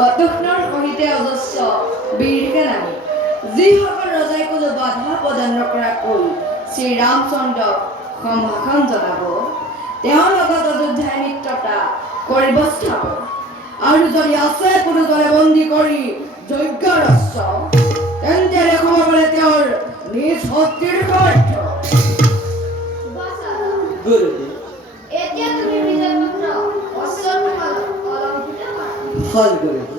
কতক্ষণৰ সহিতে অজস্ৰ বীৰকে নামি যিসকল ৰজাই কোনো বাধা প্ৰদান নকৰাকৈ শ্ৰীৰামচন্দ্ৰক সম্ভাষণ জনাব, তেওঁৰ লগত অযোধ্যাৰ মিত্ৰতা কৰিব স্থাপন, আৰু যদি আছে কোনো দলে বন্দী কৰি যজ্ঞ ৰস্য, তেন্তে দেখুৱাব পাৰে তেওঁৰ নিজ শক্তিৰ সামৰ্থ্য। এতিয়া তুমি নিজৰ পুত্ৰ অশ্বত্থামাক অলংকৃত কৰা। হয় গুৰুদেৱ।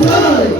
জয়